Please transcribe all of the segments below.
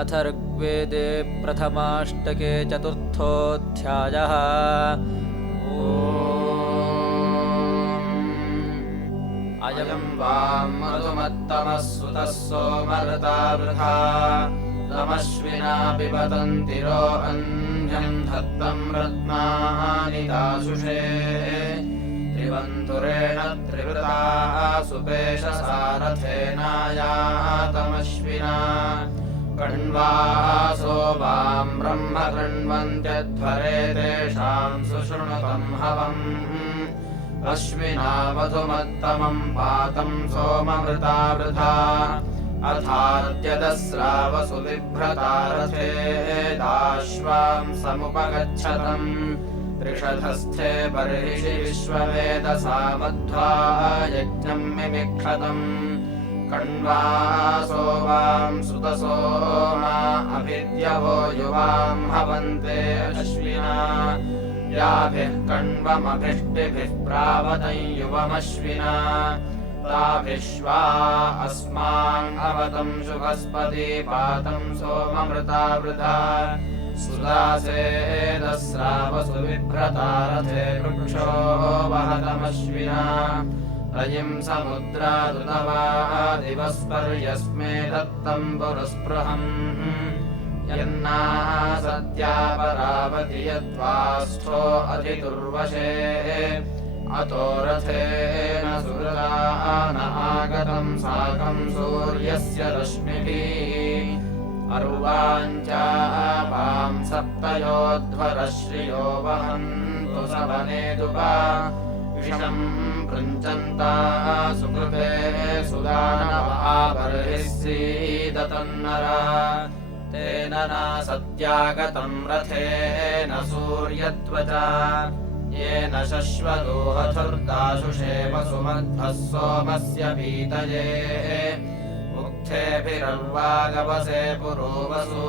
अथर्ववेदे प्रथमाष्टके चतुर्थोऽध्यायः। अयं वां मधुमत्तमः सुतः सोमर्ता वृथा तमश्विना पिबतन्तिरो अन्यं धत्तं रत्नानि दाशुषे त्रिवन्तुरेण त्रिवृता सुपेशसारथेनायातमश्विना कण्वासो वां ब्रह्म कृण्वन्त्यध्वरे तेषां सुशृणुतं हवम् अश्विना मधुमत्तमं पातं सोममृता वृथा अथाद्यदस्रावसु बिभ्रतारथेदाश्वां समुपगच्छतम् त्रिषधस्थे बर्हिषि विश्ववेदसा मध्वा यज्ञं मिमिक्षतम् कण्वासो वां सुतसोमा अभिद्यवो युवां हवन्ते अश्विना याभिः कण्वमभिष्टिभिः प्रावतं युवमश्विना ताभिश्वा अस्मान् अवतं शुभस्पति पातं सोममृता वृथा सुदासेदस्रावसु बिभ्रतारथे वृक्षो वहतमश्विना रयिं समुद्रादुतवादिवस्पर्यस्मे दत्तं पुरस्पृहम् यन्नासत्या परावति यद्वास्थो अधिदुर्वशे अतो रथेन सुरता न आगतं साकं सूर्यस्य रश्मिभिः अर्वाञ्चापां सप्तयोध्वरश्रियो वहन्तु सवनेदुपा विषं पृञ्चन्ता सुकृते सुदानवा बर्हिस्सीदतन्नरा तेन नासत्यागतं रथेन सूर्यत्वचा येन शश्वदोहथुर्दाशुषे वसुमध्वः सोमस्य पीतये मुक्थेभिरर्वागवसे पुरोवसु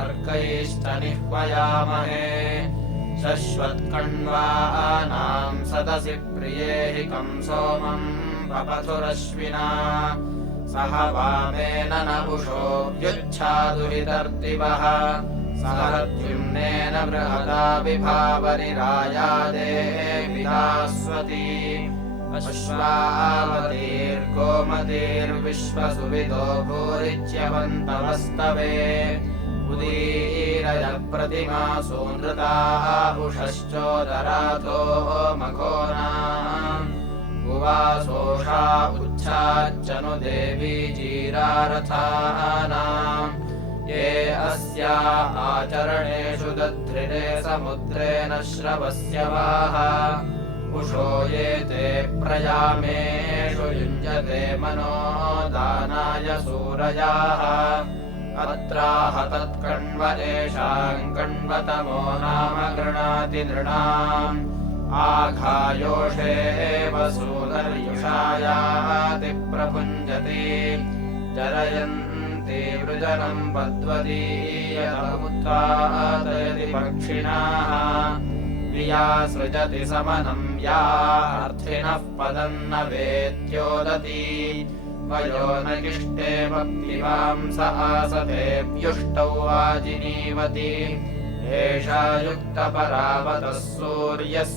अर्कैश्च निह्वयामहे शश्वत्कण्वानां सदसि प्रिये हि कं सोमं पपथुरश्विना सह वामेन नपुषो युच्छादुहितर्तिवः सहद्युम्नेन बृहदा विभावरिरायादे विदास्वती अश्वावतीर्गोमतीर्विश्वसुविदो भूरिच्यवन्तवस्तवे उदीरय प्रतिमासो नृता उषश्चोदरातो मघोनाम् उवासोषा उच्छाच्चनु देवी जीरारथानाम् ये अस्या आचरणेषु दध्रिरे समुद्रेण श्रवस्यवाः उषो ये ते प्रयामेषु युञ्जते मनो दानाय सूरयाः अत्राह तत्कण्व एषां कण्वतमो नाम गृणाति नृणाम् आघायोषे वसूदर्युषायाति प्रपुञ्जति जरयन्ति वृजनं पद्वदीयमुत्पादयति पक्षिणाः विया सृजति समनं या अर्थिनः पदं न वेत्योदति वयो न किष्टे भक्तिवांस आसते व्युष्टौ वाजिनीवति एषा युक्तपरावतः सूर्यस्योदयनादधि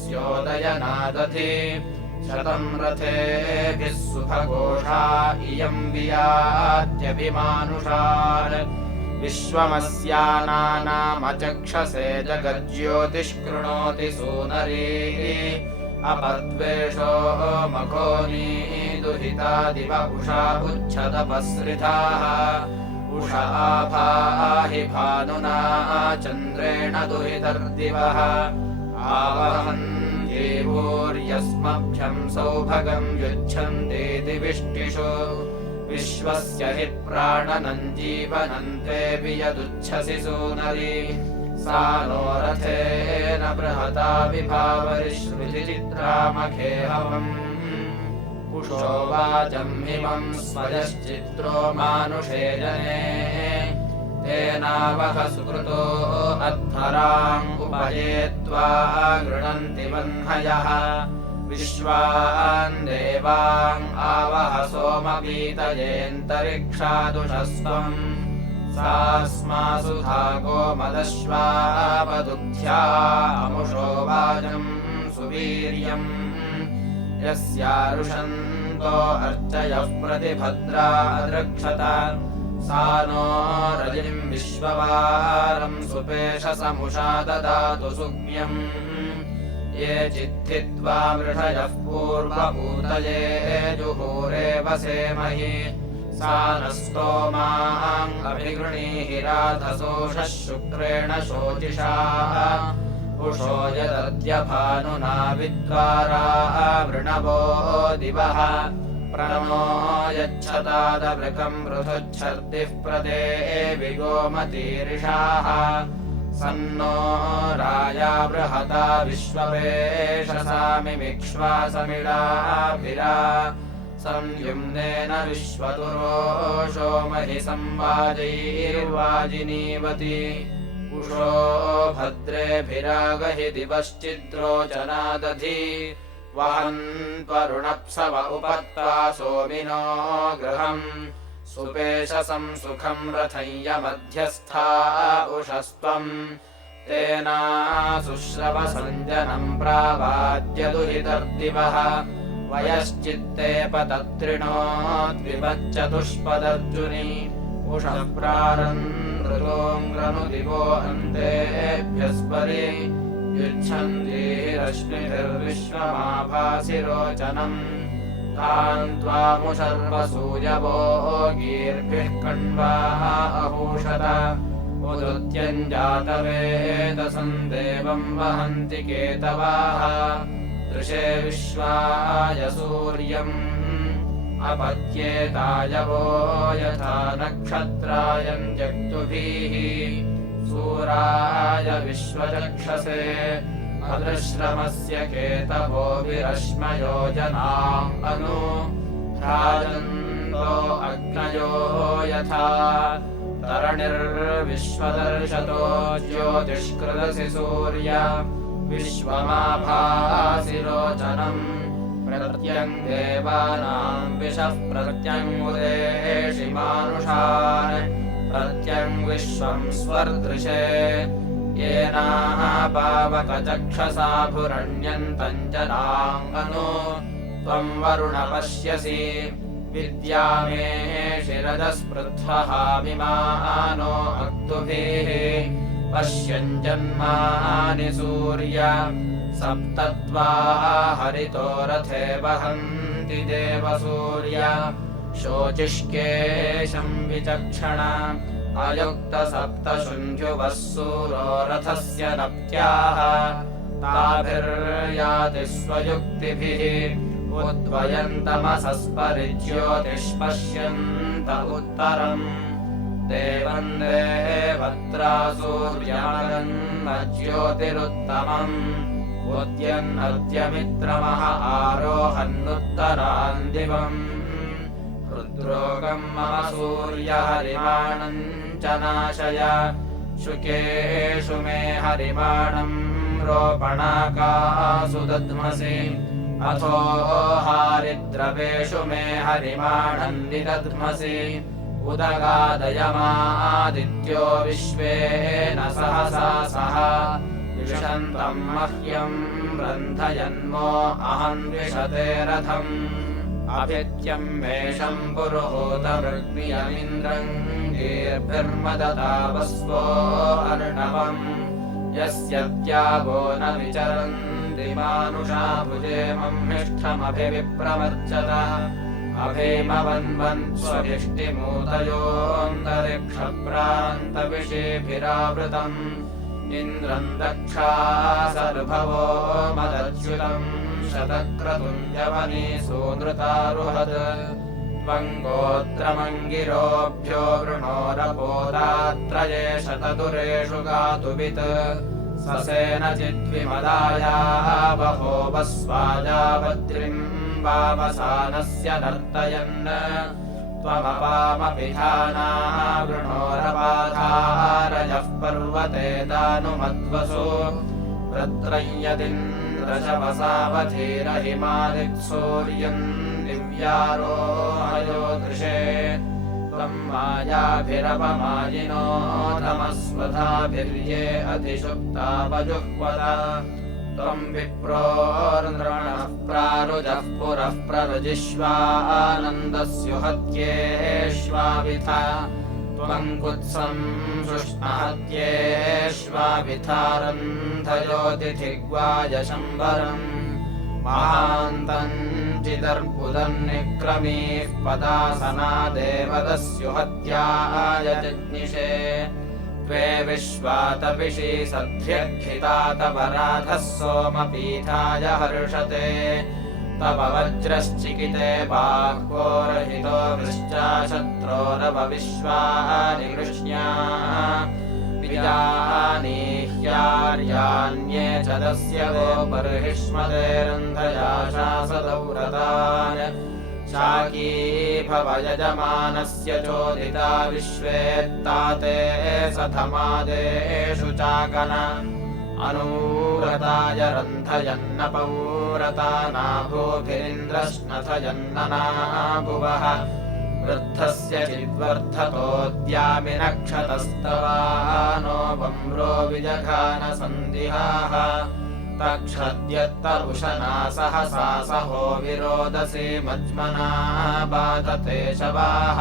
शतं रथेभिः सुभघोषा इयं वियात्यभिमानुषान् विश्वमस्यानानामचक्षसे जगज्योतिष्कृणोति सूनरी अपद्वेषो मघोनी दुहितादिव उषा उच्छतपस्रिताः उषा आभाहि भानुना चन्द्रेण दुहितर्दिवः आवहन्त्येवोर्यस्मभ्यं सौभगं युच्छन्ति दिविष्टिषु विश्वस्य हि प्राणनं जीवनन्ते वियदुच्छसि सूनरी सा नो रथेन बृहता विभावरिश्रुतिचित्रामखेहवम् उषो वाचं हिमं स्वयश्चित्रो मानुषे जने तेनावह सुकृतो अध्वराम् उपयेत्वा गृणन्ति वह्नयः विश्वान् देवान् आवह सोमपीतयेऽन्तरिक्षादुषस्त्वम् सास्मासु धाको मदश्वापदुग्ध्या अमुषो वाजम् सुवीर्यम् यस्यारुषन्तो अर्चयः प्रतिभद्रा अदृक्षत सा नो रजिम् विश्ववारम् सुपेशसमुषा ददातु सुज्ञम् ये चित्थित्वा वृषयः पूर्वभूतये जुहोरे वसेमहि सा न स्तोमाम् अभिगृणीहि राधसोषः शुक्रेण शोचिषा उषो यदद्यभानुना विद्वारा वृणवो दिवः प्रणमो यच्छतादवृकम् पृथुच्छर्दिः प्रदेवि गोमतीरिषाः सन्नो राया बृहता विश्ववेशसामिमिक्ष्वासमिडाभिरा संयुम्नेन विश्वतुरोषो महि संवाजैर्वाजिनीवति उषो भद्रेभिरागहि दिवश्चिद्रोचनादधि वहन् वरुणप्सव उपत्वा सोमिनो गृहम् सुपेशसं सुखम् रथय्यमध्यस्था उषस्त्वम् तेना सुश्रवसञ्जनम् प्रावाद्यदुहितर्दिवः वयश्चित्ते पतत्रिणोद्विपच्चतुष्पदर्जुनि उषः प्रारन्धृतोऽङ्ग्रनुदिवो अन्तेभ्यस्परि युच्छन्तीरश्मिभिर्विश्वमाभासि रोचनम् तान् त्वामुशर्वसूयवो गीर्भिः कण्वाः अभूषत उदृत्यञ्जातवेदसम् देवम् वहन्ति केतवाः दृशे विश्वाय सूर्यम् अपत्येतायवो यथा नक्षत्रायम् जग्तुभिः सूराय विश्वचक्षसे अदृश्रमस्य केतवो विरश्मयोजनाम् अनु भ्राजन्तो अग्नयो यथा तरणिर्विश्वदर्शतो ज्योतिष्कृतसि सूर्य विश्वमाभासि रोचनम् प्रत्यङ्देवानाम् विशः प्रत्यङ्मुदेषि मानुषान् प्रत्यङ्विश्वम् स्वर्दृशे येनापावकचक्षसा भुरण्यन्तम् जनाम् अनु त्वम् वरुण पश्यसि विद्यामे शिरदस्पृथ्वः विमानो अक्तुभिः पश्यञ्जन्मानि सूर्य सप्तत्वा हरितो रथे वहन्ति देवसूर्य शोचिष्केशम् विचक्षण अयुक्तसप्तशुन्ध्युवः सूरो रथस्य नप्त्याः ताभिर्याति स्वयुक्तिभिः उद्वयन्तमसस्परिज्योतिष्पश्यन्त उत्तरम् देवम् देवत्रा सूर्यमरन्नज्योतिरुत्तमम् उद्यन्नद्यमित्रमः आरोहन्नुत्तरान् दिवम् हृद्रोगम् मम सूर्यहरिमाणम् च नाशय शुकेषु मे हरिमाणम् रोपणाकासु दध्मसि अथो हारिद्रवेषु मे हरिमाणम् निदध्मसि उदगादयमादित्यो विश्वेन सहसा सह विशन्तम् मह्यम् रन्धयन्मो अहम् विशते रथम् अभित्यम् मेषम् पुरुहूतमृग्नियमिन्द्रम् गीर्भिर्मदतावस्वो अर्णवम् यस्य द्यावो न विचरन्ति मानुषा भुजेमम् हिष्ठमभिविप्रवर्चत अभीमवन्वन् स्वभिष्टिमूतयोऽन्तरिक्षप्रान्तविषेभिरावृतम् इन्द्रम् दक्षा सर्भवो मदच्युतम् शतक्रतुञ्जवनीसूनृतारुहत् त्वम् गोत्रमङ्गिरोऽभ्यो वृणोरपोरात्रये शतदुरेषु गातुवित् ससेनचिद्विमदाया बहो वस्वाजावद्रिम् वावसानस्य नर्तयन् त्वमपामपिधानाः वृणोरपाधारयः पर्वते दानुमद्वसु वृत्रयदिन्द्रशवसावधीरहिमादित्सूर्यम् दिव्यारोहयो दृशे त्वम् मायाभिरपमायिनो तमस्वधाभिर्ये अधिषुप्ता वजुह्वत त्वम् विप्रोर्नृणः प्रारुजः पुरः प्ररुजिष्वानन्दस्युहत्येष्वाविथा त्वम् कुत्सम् शुष्णहत्येष्वाविथारन्धयोतिथिग्वायशम्बरम् महान्तम् चिदर्बुदन्निक्रमीः पदासनादेवदस्युहत्याय जिज्ञिषे त्वे विश्वातपिषि सद्भ्यर्खितातपराधः सोमपीठाय हर्षते तव वज्रश्चिकिते बाह्वोरहितो वृश्चाशत्रोरवविश्वानि कृष्ण्या विजानीह्यार्यान्ये च तस्य वो बर्हिष्मतेरन्धयाशासदौरतान् शाकीभवयजमानस्य चोदिता विश्वेत्ताते सधमादेषु चाकन अनूरताय रन्धयन्नपौरता नाभूभिरिन्द्रश्नथयन्ननाभुवः वृद्धस्य चिद्वर्धतोऽद्यामि नक्षतस्तवानो वम्रो विजघानसन्दिहाः तक्षद्यत्तरुषना सहसा सहो विरोदसी मज्मना बाधते शवाः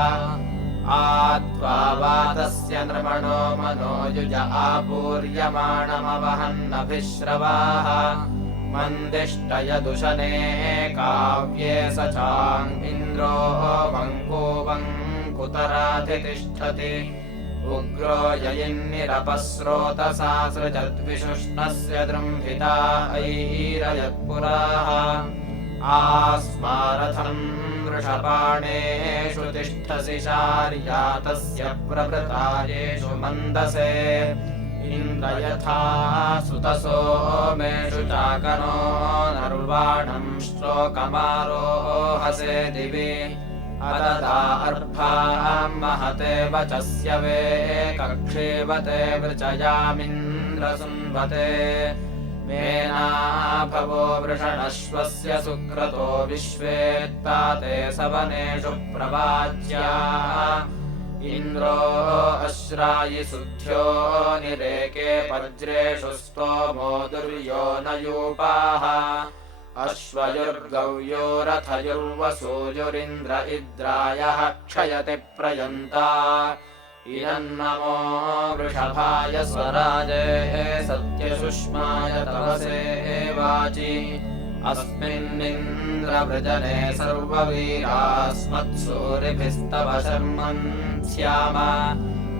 आत्वा वातस्य नृमणो मनोयुज आपूर्यमाणमवहन्नभिश्रवाः मन्दिष्टयदुशने काव्ये स चाङ्गिन्द्रो वङ्कुवङ्कुतराधितिष्ठति उग्रो ययिन्निरपस्रोतसा सृजद्विषुष्णस्य दृम्भिता ऐरयत्पुराः आस्मारथम् वृषपाणेषु तिष्ठसि शार्यातस्य प्रभृतायेषु मन्दसे इन्द्र यथा सुतसोमेषु चाकनो नर्वाणम् श्लोकमारोहसे दिवि अददा अर्भाम् महते वचस्य वे कक्षेवते वृचयामिन्द्रसुन्वते मेनाभवो वृषणश्वस्य सुक्रतो विश्वेत्ताते सवनेषु प्रवाच्या इन्द्रो अश्रायि सुध्यो निरेके वज्रेषु स्तोमो दुर्यो न यूपाः अश्वयुर्गव्योरथयुर्वसूयुरिन्द्र इद्रायः क्षयति प्रयन्ता इदन्नमो वृषभाय स्वराजे सत्यसुष्माय तवसे वाचि अस्मिन्निन्द्रवृजने सर्ववीरास्मत्सूरिभिस्तव शर्मन् स्याम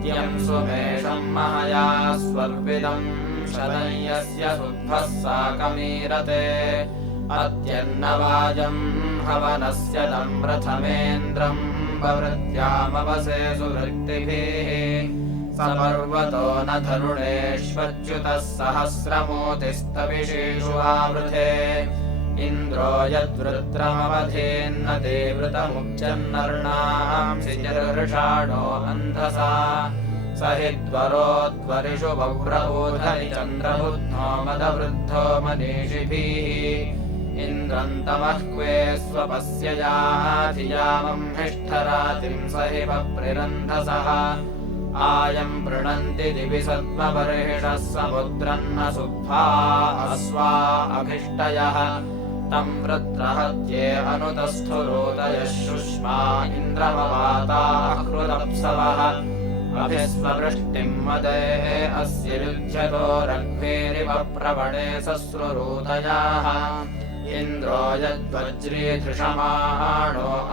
त्यं सुमेषम् महया स्वर्विदम् शतं यस्य सुद्भः साकमीरते अत्यन्नवाजम् हवनस्य नम्रथमेन्द्रम् ववृत्यामवसे सुवृत्तिभिः स पर्वतो न धरुणेष्वच्युतः सहस्रमूतिस्तविषेषु आवृथे इन्द्रो यद्वृत्रमवधेन्न देवृतमुच्चन्नर्णांसि जर्षाणो अन्धसा स हि द्वरोद्वरिषु वव्रबोधनि चन्द्रबुद्धो मदवृद्धो मनीषिभिः इन्द्रन्तमः क्वे स्वपस्य याधियामम् हिष्ठरातिम् स हि वप्रिरन्धसः आयम् पृणन्ति दिवि सद्मबर्हिषः समुद्रम् न सुभ्वा अस्वा अभिष्टयः तम् वृत्रहत्ये अनुतस्थुरोदयः शुष्मा इन्द्रमवाताः कृतप्सवः अभिस्ववृष्टिम् मदे अस्य युध्यतो रघ्वेरिव प्रवणे सस्रुरोदयाः इन्द्रो यद्वज्रीधृषमाणो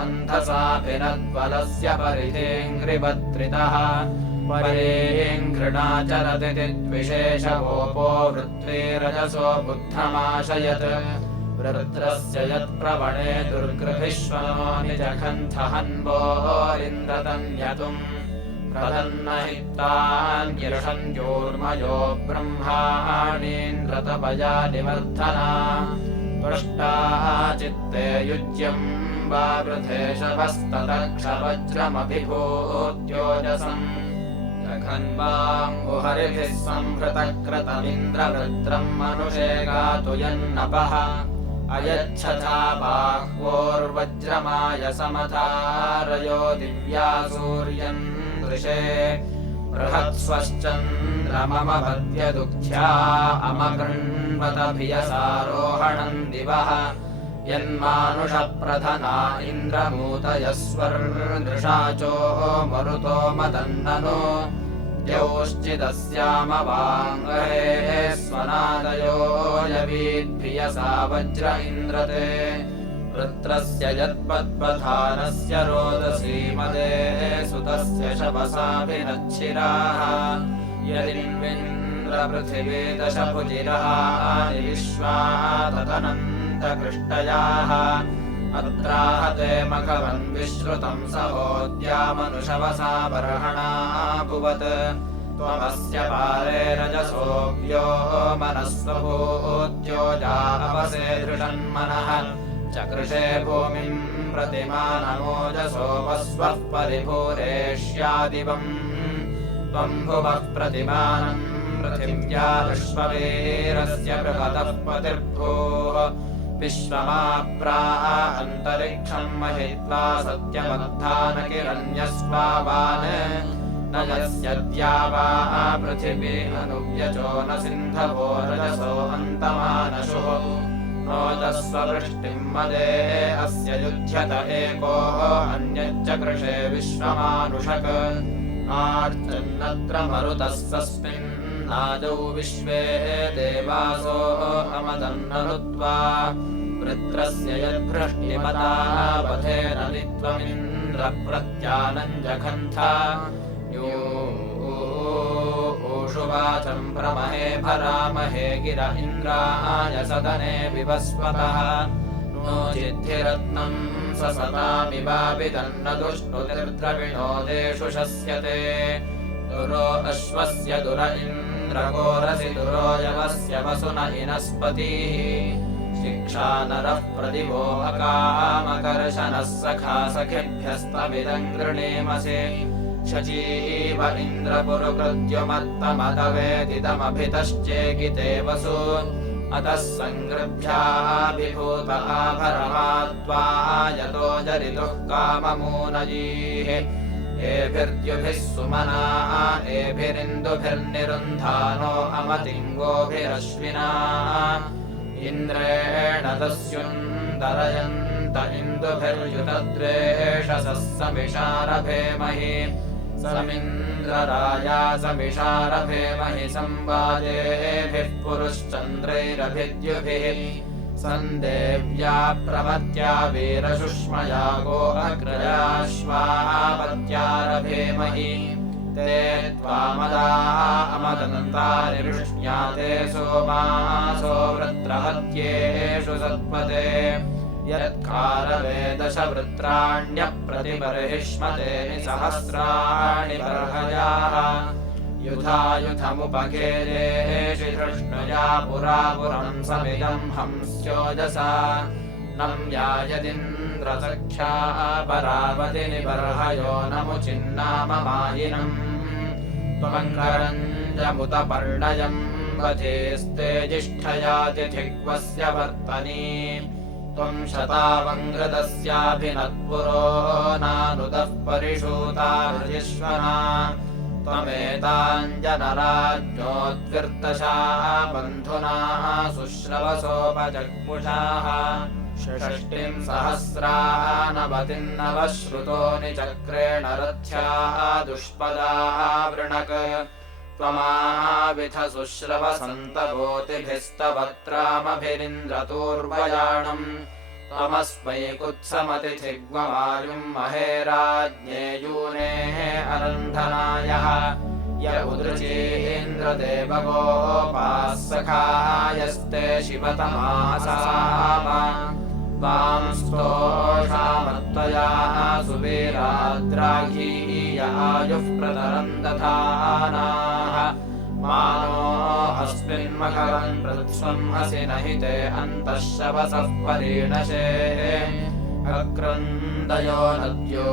अन्धसाभिनद्वलस्य परिधेऽङ्घ्रिवत्रितः परेऽङ्घृणाचरति द्विशेषवोपो वृत्वेरजसो बुद्धमाशयत् वृत्रस्य यत्प्रवणे दुर्गृभिश्वनो निजघन्थहन्वोरिन्द्रतन्यतुम् प्रदन्न हितान्यर्षन्योर्मयो ब्रह्माणीन्द्रतपया निवर्धना पृष्टा चित्ते युज्यम् वावृथेशवस्ततक्षवज्रमभिभूत्योजसम् जघन्वाम्बुहरिभिः संहृतकृतमिन्द्रवृत्रम् मनुषे गातु यन्नपः अयच्छथा बाह्वोर्वज्रमाय समधारयो दिव्या सूर्यम् दृशे बृहत्स्वश्चन्द्रममपद्यदुःख्या अमगृह्णवत भियसारोहणम् दिवः यन्मानुषप्रधना इन्द्रमूतयस्वर्दृशाचो मरुतो मदन्ननो द्यौश्चिदस्यामवाङ्गहे स्वनादयो यवीद्भियसा वज्र इन्द्रते वृत्रस्य यत्पद्मधानस्य रोदसीमदे सुतस्य शवसाभिनच्छिराः यदिन्विन्द्रपृथिवी दशभुजिरः विश्वा तदनन्तकृष्टयाः अत्राहते मघवन् विश्रुतम् सहोद्यामनुशवसा बर्हणाभुवत् त्वमस्य पारे रजसोऽव्यो मनस्वभूत्योजा अपसे दृढन्मनः चकृषे भूमिम् प्रतिमानमोजसोपस्वः परिभूरेष्यादिवम् त्वम् भुवः प्रतिमानम् पृथिव्या विश्ववीरस्य बृहतः पतिर्भूः विश्वमाप्रा अन्तरिक्षम् महित्वा सत्यमद्धानकिरण्यस्वावान् न यस्य द्यावा पृथिवी अनुव्यचो न सिन्धवो रजसो अन्तमानशुः नोजस्ववृष्टिम् मदे अस्य युध्यत एको अन्यच्च कृषे विश्वमानुषक आर्चन्नत्र मरुतः सस्मिन्नादौ विश्वे देवासो अमदन्ननुत्वा वृत्रस्य यद्भृष्टिमता पथेन नित्वमिन्द्रप्रत्यानम् जघन्थ यूषुवाचम् प्रमहे भरामहे गिर इन्द्राय सदने विवस्वतः नो चिद्धिरत्नम् ससतामिवाभिदन्नदुष्णुतिर्द्रविणोदेषु शस्यते दुरो अश्वस्य दुर इन्द्रगोरसि दुरो यवस्य वसुन इनस्पतिः शिक्षा नरः प्रदिवो अकामकर्शनः सखा सखिभ्यस्तमिदम् गृणीमसे शचीव इन्द्रपुरुकृद्युमत्तमतवेदितमभितश्चेकिते वसु अतः सङ्गृभ्याभिभूत आभरमात्वा यतो जरितुः काममूनयीः एभिर्द्युभिः सुमना एभिरिन्दुभिर्निरुन्धानो अमतिङ्गोभिरश्विना इन्द्रेण तस्युन्दरयन्त इन्दुभिर्युतद्वेषसः समिषारभेमहि समिन्द्रराया समिषारभेमहि संवादेभिः पुरुश्चन्द्रैरभिद्युभिः सन्देव्या प्रमत्या वीरशुष्मया गो अग्रयाश्वापत्यारभेमहि ते त्वामदा अमदन्तानिरुष्ण्याते सोमासो वृत्रहत्येषु सत्पदे यत्कारवेदशवृत्राण्यप्रतिबर्हिष्मते सहस्राणि बर्हयाः युधायुधमुपखेदेषि धृष्णुया पुरापुरम् समिदम् हंस्योजसा नम्यायदिन्द्रसख्या परावति निबर्हयो नमुचिन्नाममायिनम् त्वमङ्गरञ्जमुतपर्णयम् वधेस्ते जिष्ठयातिथिग्वस्य वर्तनी त्वम् शतावङ्गृतस्याभिनत्पुरो नानुदः परिषूतार्जिष्वना त्वमेताञ्जनराज्ञोद्विर्तशा बन्धुना शुश्रवसोपजग्मुषाः षष्टिम् सहस्रानवतिम् नवश्रुतो निचक्रेण रथ्याः दुष्पदाः वृणक् त्वमाविथ शुश्रवसन्तभूतिभिस्तवत्रामभिरिन्द्रतूर्वयाणम् त्वमस्मै कुत्समतिथिग्वमायुम् महेराज्ञे यूनेः अरन्धनायः य उदृचीन्द्रदेवगोपाः सखायस्ते शिवतमासाम त्वाम् स्तोषामत्वया सुवीराद्राघीयायुः प्रतरम् दधानाः मानो अस्मिन्मकरम् प्रत्स्वम् हसि न हि ते अन्तः शवसः परीणशे अक्रन्दयो नद्यो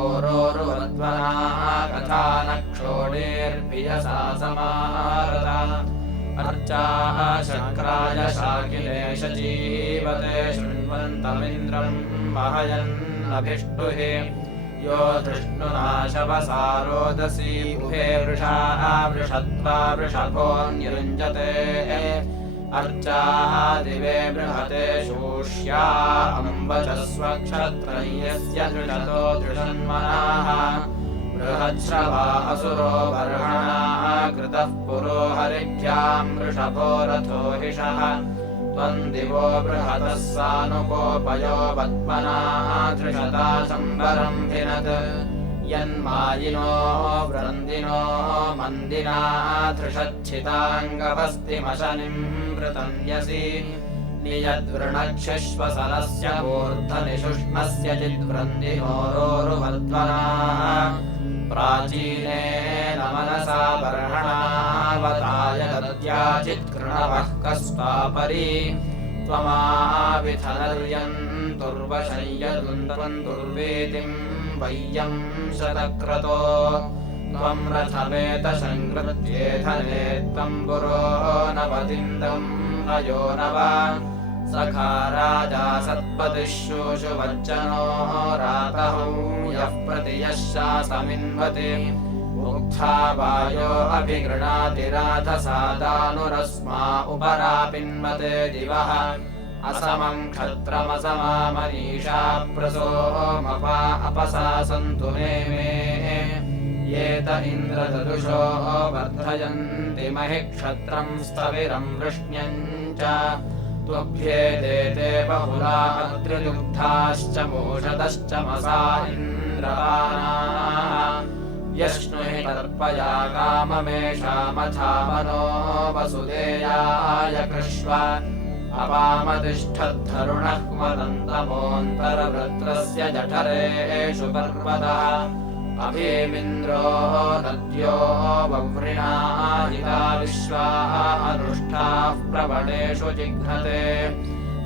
ओरोरुवद्वना कथा न क्षोणीर्भियसा समारता अर्चाः शक्राय शाकिले शजीवते शृण्वन्तमिन्द्रम् महयन्नभिष्टुहे यो धृष्णुना शवसारोदसी उभे वृषाः वृषत्वा वृषभोऽन्युञ्जते अर्चाः दिवे बृहते शूष्या अम्बचस्वक्षत्रं यस्य दृशतो दृशन्मनाः बृहच्छ्रवा असुरो बर्हणाः कृतः पुरो हरिभ्याम् वृषभो रथो हिषः त्वम् दिवो बृहतः सानुकोपयो वत्मनाः धृषता शम्बरम् भिनत् यन्मायिनो वृन्दिनो मन्दिना धृषच्छिताङ्गभस्तिमशनिम् वृतन्यसि नियद्वृणक्षिश्वसनस्य मूर्धनिशुष्णस्य चिद्वृन्दिनोरोरुवद्वनाः प्राचीनेन मनसा बर्हणावताय दद्याचित्कृणवः कस्वापरि त्वमाविथनर्यन्तुर्वशय्यदुन्दुर्वेदिम् वय्यम् शतक्रतो त्वम् रथमेतशङ्कृत्येधने त्वम् पुरो नवतिन्दम् अयो नव सखा राजा सत्पतिः शोषुवज्जनो रातहौ यः प्रति यः शासमिन्वति मुग्धा वायो अभिगृणाति राधसादानुरस्मा उपरापिन्वते दिवः असमम् क्षत्रमसमामनीषा प्रसोमपा अपसासन्तु मे ये त इन्द्रददुषो वर्धयन्ति महि क्षत्रम् स्थविरम् वृष्ण्यम् च त्वभ्येते बहुला अद्रिदुग्धाश्च मोषदश्च मसा इन्द्रपानाः यष्णुहि तर्पया काममेषामथामनो वसुदेयाय कृष्व अपामतिष्ठद्धरुणः कुमदन्तमोऽन्तरवृत्रस्य जठरेषु पर्वतः अभीमिन्द्रो नद्यो वव्रिणाहिता विश्वाः अनुष्ठाः प्रवणेषु जिघ्नते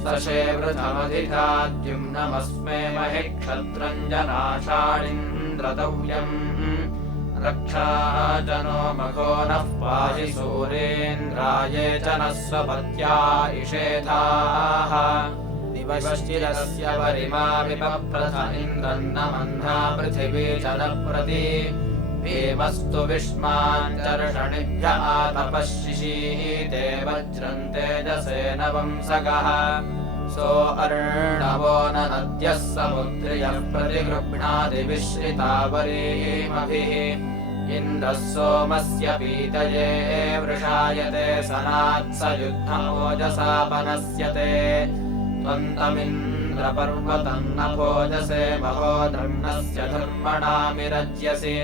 सशेवृथमधिधाद्युम्नमस्मे महि क्षत्रम् जनाषाढीन्द्रतव्यम् रक्षाजनो मघो नः पाहि सूरेन्द्राये च नः स्वपत्या इषेधाः दिवश्चिरस्य वरिमा विपप्रथ इन्द्रन्न मह्ना पृथिवी च न प्रति देवस्तु विष्माञ्चर्षणिभ्य आतपः शिशीते वज्रम् तेजसे नवंसगः सो अर्णवो न नद्यः समुद्र्यः प्रतिगृह्णाति विश्रितावरीमभिः इन्द्रः सोमस्य पीतये वृषायते सनात्स युद्धमोजसापनस्यते त्वन्तमिन्द्रपर्वतम् न भोजसे महोधर्मस्य धर्मणामिरज्यसि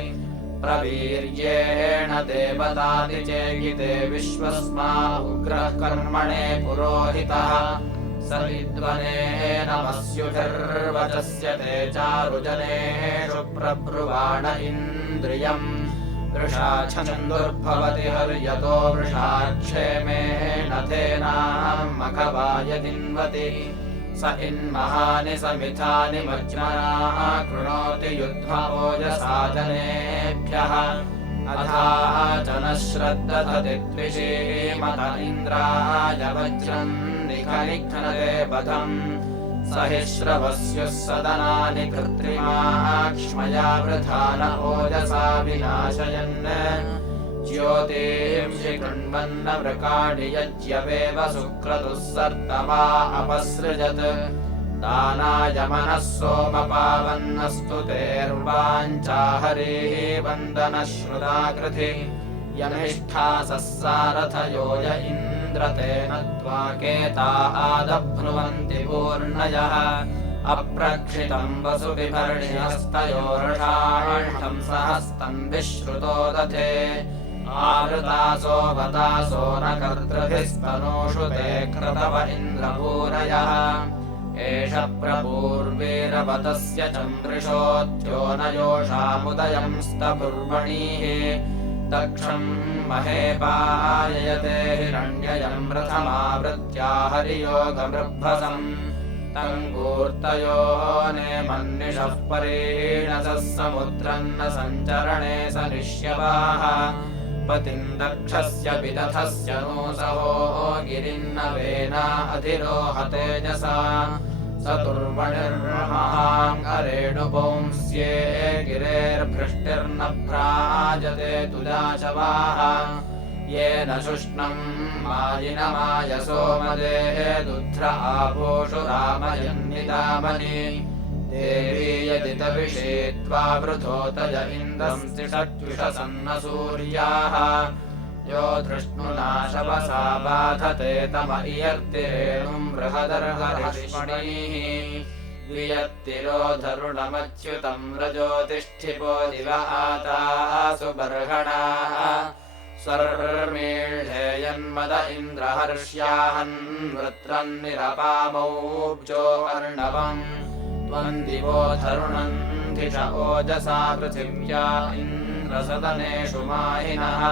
प्रवीर्येण देवताति चेकिते विश्वस्मा उग्रः कर्मणे पुरोहितः स विद्वनेन वस्युभिर्वचस्य ते चारुजनेषु प्रब्रुवाण इन्द्रियम् वृषा छन्दुर्भवति हर्यतो वृषाक्षेमेण तेनाम् मघवाय दिन्वति स इन्महानि समिथानि मज्मनाः कृणोति युद्धमोजसा जनेभ्यः अथाः च न श्रद्दधति द्विषीमत इन्द्राय वज्रम् निघनिघ्नते बधम् स हि श्रवस्युः सदनानि कृत्रिमाक्ष्मया वृथा न ओजसा विनाशयन् ज्योतिंषि कृण्वन्न वृकाणि यज्ञवेव सुक्रतुः सर्तमा अपसृजत् दानाय मनः सोमपावन्नस्तु तेर्वाञ्चा हरिः वन्दनश्रुता यमिष्ठा सस्सारथयो य इन्द्रतेन त्वाकेता आदभ्नुवन्ति पूर्णयः अप्रक्षितम् वसुबिभर्णिहस्तयोर्षाढम् सहस्तम् विश्रुतो दधे आवृतासो वतासो न कर्तृभिस्तनूषु ते क्रतव इन्द्रपूरयः एष प्रपूर्वेरवतस्य चन्द्रिषोऽत्यो न योषामुदयम् स्तभुर्वणीः दक्षम् महेपाययते हिरण्ययम् रथमावृत्या हरियोगमृभसम् तङ्गूर्तयो नेमन्निषः परीणसः समुद्रन्न सञ्चरणे स निष्यवाः पतिम् दक्षस्य विदथस्य नो सहो गिरिन्नवेना अधिरोहते तेजसा सतुर्वणिर्महाङ्गरेणुपुंस्ये गिरेर्भृष्टिर्न भ्राजते तुजाशवाः येन शुष्णम् मायिनमायसो मदेदुध्र आपोषु रामयन्निदामनि देवी यदितविषेत्वा वृथोतय इन्द्रम् तिषत्युषसन्न सूर्याः यो धृष्णुना शवसा बाधते तम इयर्तिरेणुम् बृहदर्हर्षणीः वियत्तिरोधरुणमच्युतम् रजोतिष्ठिपो दिव आतासु बर्हणाः स्वर्मीळेयन्मद इन्द्रहर्ष्याहन् वृत्रन्निरपामौब्जो अर्णवम् त्वम् दिवो धरुणम् धिष ओजसा पृथिव्या इन्द्रसदनेषु माहिनः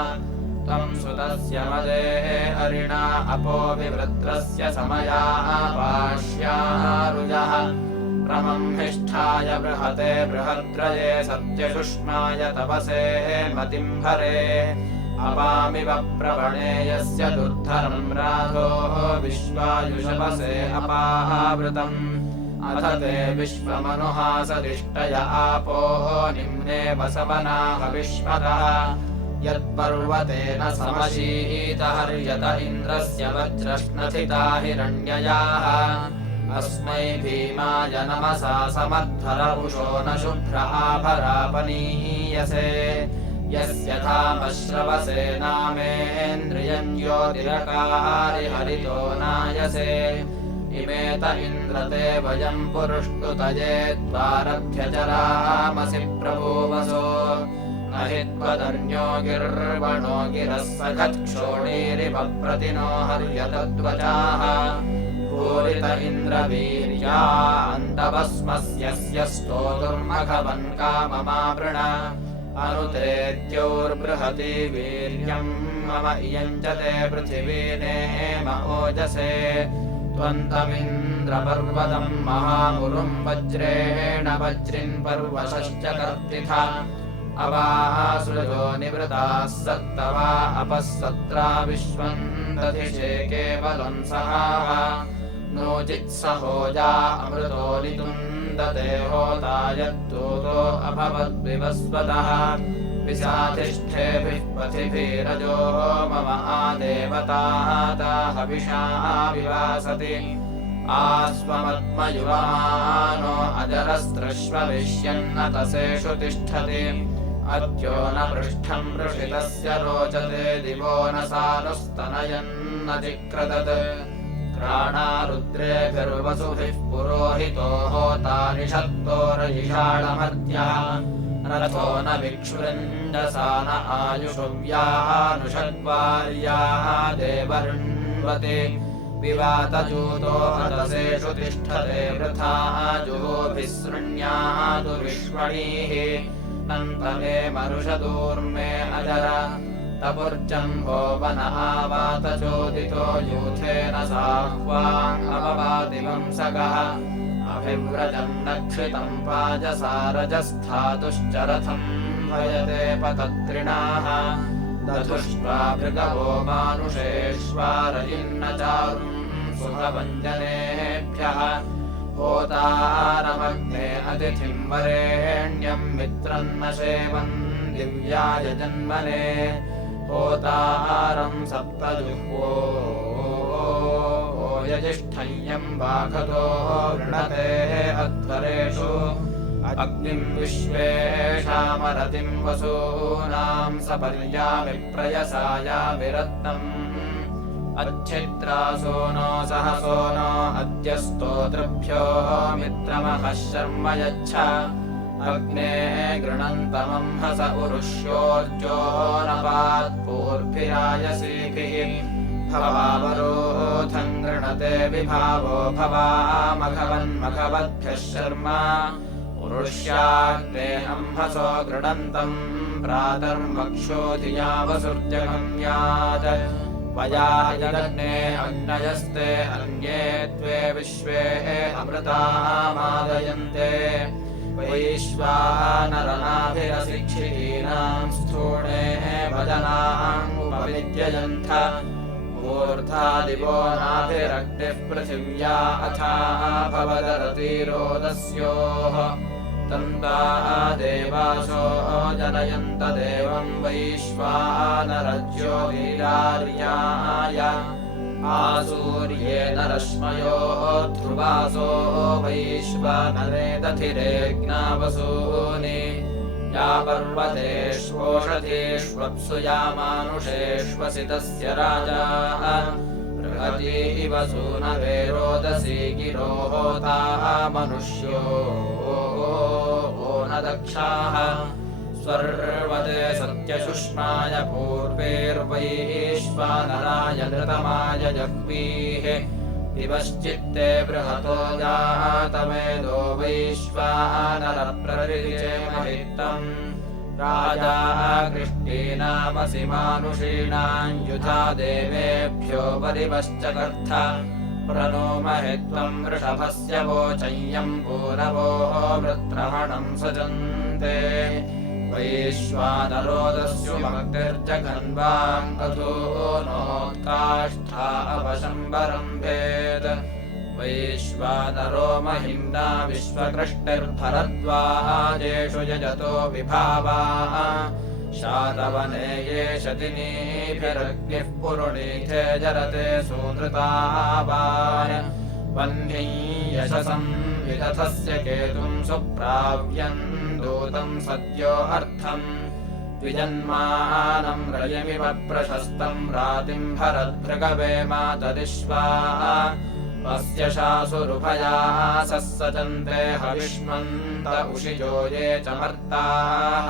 त्वम् सुतस्य मदेः हरिणा अपो विवृत्रस्य समयाः पाश्यारुजः प्रमम् हिष्ठाय बृहते बृहद्रये सत्यशुष्माय तपसे मतिम् हरे अपामिव प्रवणे यस्य दुर्धरम् राधोः विश्वायुषपसे अपावृतम् अथ ते विश्वमनुहासदिष्टय आपोः निम्ने वसवनाः विश्वतः यत्पर्वतेन समशीतहर्यत इन्द्रस्य वज्रश्नथिता हिरण्ययाः अस्मै भीमाय नमसा समध्वरपुषो न शुभ्र आभरापनीयसे यस्य धामश्रवसे नामेन्द्रियम् ज्योतिरकारि हरितो नायसे इमेत इन्द्रते वयम् पुरुष्टुतये त्वारभ्यचरामसि प्रभूवसो न हि त्वदन्यो गिर्वणो गिरः सखत्क्षोणीरिव प्रतिनो हर्यतद्वचाः पूरित इन्द्रवीर्या अन्तवस्मस्य स्तोतुर्मघवन् काममावृण अनुतेद्योर्बृहति वीर्यम् मम इयम् च ते पृथिवीनेम ओजसे त्वन्तमिन्द्रपर्वतम् महामुरुम् वज्रेण वज्रिन् पर्वशश्च कर्तिथा अवासृजो निवृताः सत्तवा अपः सत्रा विश्वम् दधिषे केवलम् सहाः नोचित्सहोजा अमृतो नितुन्दते होता यद्दूतो अभवद्विवस्वतः विसाधिष्ठेभिः पथिभिरजो मम आदेवताः हविषाः विवासति आस्वमत्मयुवमानो अजरस्त्रश्वविष्यन्न तसेषु तिष्ठति अद्यो न पृष्ठम् वृषितस्य रोचते दिवो न सानुस्तनयन्नतिक्रदत् क्राणारुद्रेभिर्वसुभिः पुरोहितो होता निषत्तोरयिषाणमर्त्यः रथो न विक्षुरञ्जसा न आयुषव्यानुषद्वार्याः देवर्ण्वति विवातजूतो अतसेषु तिष्ठते वृथा जुहोभिः सृण्यातु विश्वणीः नन्तमे मरुषदूर्मे अजर तपुर्जम्भो वन आवातचोदितो यूथेन साह्वाङ्गमवाति वंसकः अभिव्रजम् नक्षितम् पाजसारजस्थातुश्च रथम् भयते पतत्रिणाः दधुष्वा भृगवो मानुषेष्वारयिन्न चारुम् सुखभञ्जनेभ्यः होतारमग्ने अतिथिम् वरेण्यम् मित्रम् न सेवन् दिव्याय जन्मने होतारम् सप्तजुह्वो यजिष्ठय्यम् वाघतो वृणते अध्वरेषु अग्निम् विश्वेषामरतिम् वसूनाम् सपर्यामि प्रयसायामि रत्नम् अच्छिद्रासो नो सहसो नो अद्य स्तोतृभ्यो मित्रमहः शर्म यच्छ अग्ने गृणन्तमम् हस उरुष्योर्जो नपात्पूर्भिरायसीभिः भवावरोधम् गृणते विभावो भवामघवन्मघवद्भ्यः शर्म उरुष्याग्ने अंहसो गृणन्तम् प्रातर्मक्षोधिया वसुर्जगम्यात् वयायदग्ने अग्नयस्ते अन्ये त्वे विश्वे अमृतामादयन्ते वैश्वानरनाभिरसिक्षीणाम् स्थूणे जनाङ्गुपविद्ययन्थ ऊर्ध्वादिवो नाभिरग्निः पृथिव्या अथा भवदरतिरोदस्योः तन्ता देवासो जनयन्त देवं वैश्वानरज्योतिरार्याय आसूर्येण रश्मयो ध्रुवासो वैश्वानरे दधिरेज्ञावसूनि या पर्वतेष्वोषधीष्वप्सु या मानुषेष्वसितस्य राजा बृहती इव सूनवे रोदसी गिरो होता मनुष्यो न दक्षाः स्वर्वते सत्यशुष्माय पूर्वेर्वैश्वानराय धृतमाय जह्वीः दिवश्चित्ते बृहतो जातमेदो वैश्वानरप्ररिचे महित्तम् राजा कृष्टीनामसि मानुषीणाम् युधा देवेभ्यो परिवश्चकर्थ प्रणो महित्वम् वृषभस्य वोचय्यम् पूरवो वृत्रहणम् सजन्ते वैश्वानरोदस्युमग्निर्जघन्वाङ्गतो नोत्काष्ठा अपशम्बरम्भेत् वैश्वानरो महिम्ना विश्वकृष्टिर्भरद्वाजेषु यजतो विभावाः शातवने ये शतिनीभिरग्निः पुरुणीथे जरते सूनृतावान् वह्निं यशसं विदथस्य केतुं सुप्राव्यन् दूतं सद्यो अर्थम् द्विजन्मानं रयमिव प्रशस्तं रातिं भरद्भृगवे मातरिश्वा अस्य शासुरुभयासः सचन्ते हविष्मन्त उषिजो ये च मर्ताः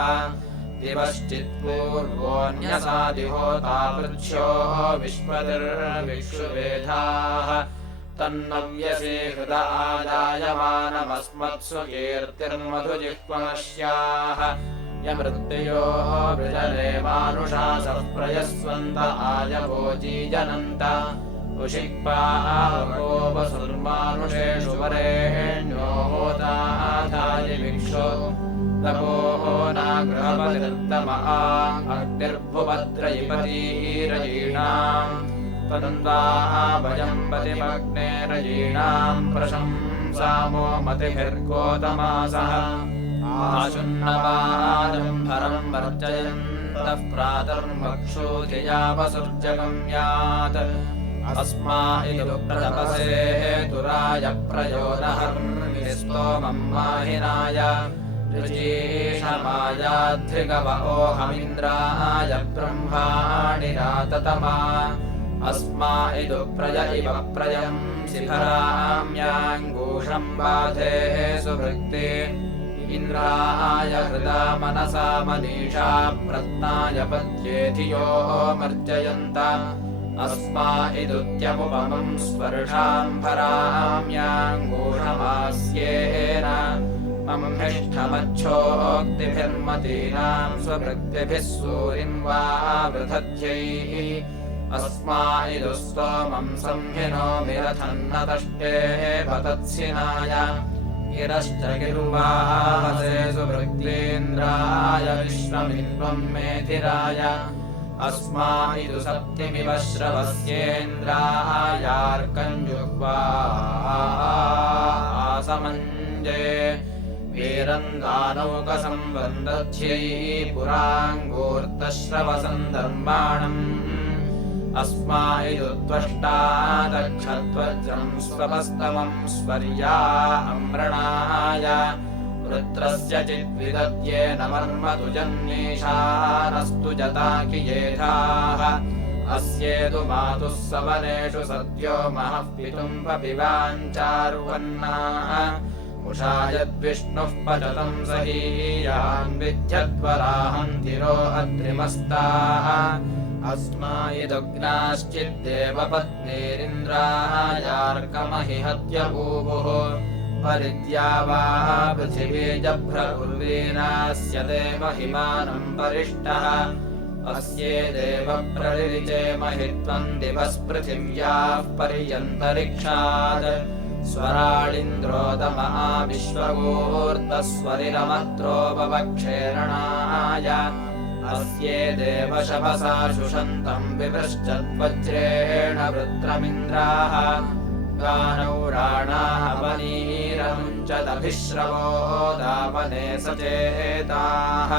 दिवश्चित्पूर्वोऽन्यसादिहोता पृच्छ्यो विश्वतिर्विक्षुवेधाः तन्नव्यसे हृद आजायमानमस्मत्सु कीर्तिर्मधुजिह्वमस्याः यमृत्युयो वृजने मानुषासः प्रयस्वन्त आयवोजीजनन्त उषिक्पावको वसुर्मानुषेषु वरेण्यो होताधाय विक्षो तपोः नागृहपतिर्तमः अग्निर्भुवद्रयिपतीरयीणाम् तदन्ताः भयम् पतिमग्नेरयीणाम् प्रशंसामो मतिभिर्गोतमासः आशुन्नवादम् भरम् वर्जयन्तः प्रातर्मक्षूधियावसुर्जगम्यात् अस्मा इदु प्रतपसे हेतुराय प्रयोदहर्निस्तोमम् माहिनाय ऋजीषमायाध्रिगवोऽहमिन्द्राय ब्रह्माणि राततमा अस्मा इदु प्रज इव प्रयम् शिखराम्याङ्गूषम् बाधे सुभृक्ति इन्द्राय हृदा मनसा मनीषा प्रत्नाय पद्येधियो मर्जयन्त अस्मा इदुत्यमुपमम् स्पर्शाम्भराम्याङ्गूषमास्येन मम हिष्ठमच्छोक्तिभिर्मतीनाम् स्वभृक्तिभिः सूरिम् वा वृथध्यैः अस्मा इदु स्तोमम् संहिनो मिरथन्नतष्टेः पतत्सिनाय गिरश्च गिर्वाहसे सुभृक्तीन्द्राय विश्वमिन्वम् मेधिराय अस्मा इदु सप्तिमिव श्रवस्येन्द्रायार्कञ्जुह्वा आसमञ्जे वीरन्दानौकसंवन्दध्यै पुराङ्गूर्तश्रवसन्दर्माणम् अस्मा इदु त्वष्टा दक्षत्वज्रम् स्वपस्तमम् स्वर्या अम्रणाय वृत्रस्य चिद्विदद्येन मर्मतु जन्मीशानस्तु जताकि येधाः अस्येतु मातुः सवनेषु सद्यो महः पितुम्बपिवाञ्चार्वन्नाः उषा यद्विष्णुः पचतम् सहीयान् विद्यद्वराहन्तिरो अद्रिमस्ताः अस्मा इदुग्नाश्चिद्देवपत्नीरिन्द्रायार्कमहि हत्यपूवुः परिद्या वा पृथिवी जभ्रकुर्वीनास्य देवहिमानम् परिष्टः अस्येदेव प्ररिरिचे महित्वम् दिवस्पृथिव्याः पर्यन्तरिक्षात् स्वराळिन्द्रोदमा विश्वगूर्तस्वरिरमत्रोपवक्षेरणाय अस्येदेव शपसा शुषन्तम् विवृश्चद्वज्रेण वृत्रमिन्द्राः गानौ राणाः पनीरमुञ्चदभिश्रवो दावने सचेताः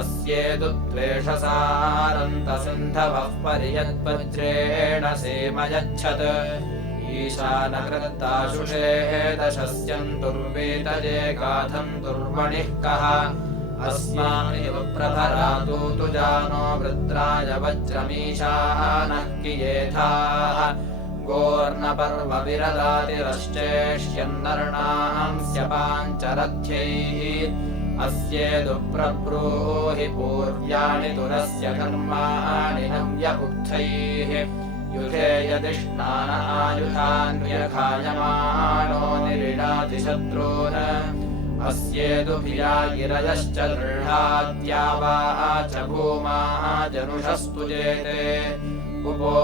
अस्येदुत्वेषसारन्तसिन्धवः पर्यद्वज्रेण सेमयच्छत् ईशानकृत्ताशुषेदशस्यन्तुर्वेतजे गाथन्तुर्वणिः कः अस्मानिव प्रभरातु तुजानो वृत्राय वज्रमीशानः कियेथाः गोर्णपर्वविरदातिरश्चेष्यन्नर्णांस्यपाञ्चरथ्यैः अस्येदुप्रब्रूहि पूर्व्याणि तुरस्य कर्माणि नव्यबुद्धैः युधे यदिष्णान आयुधान्यखायमानो निरीणाति शत्रून् अस्येदुभिया गिरयश्च दृढाद्या वा च भूमा जनुषस्तु जेते उपो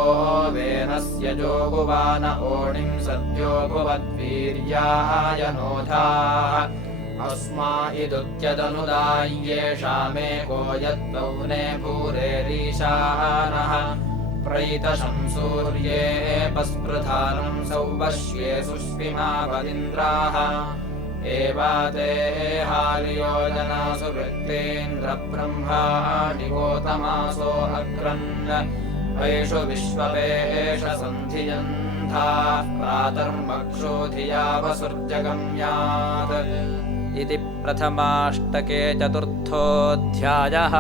वेनस्य जोगुवान ओणिम् सद्यो भुवद्वीर्याय नोधाः अस्मा इदुत्यदनुदाय्येषामेको यद्वौने भूरेरीशानः प्रैतशंसूर्ये पस्पृधानम् सौवश्ये सुष्मिमावदिन्द्राः एवाते हार्योजनासु वृत्तेन्द्रब्रह्माणि गोतमासो अक्रन् वैषु विश्ववेश सन्धियन्धाः प्रातर्मक्षोधिया वसुर्जगम्यात् इति प्रथमाष्टके चतुर्थोऽध्यायः।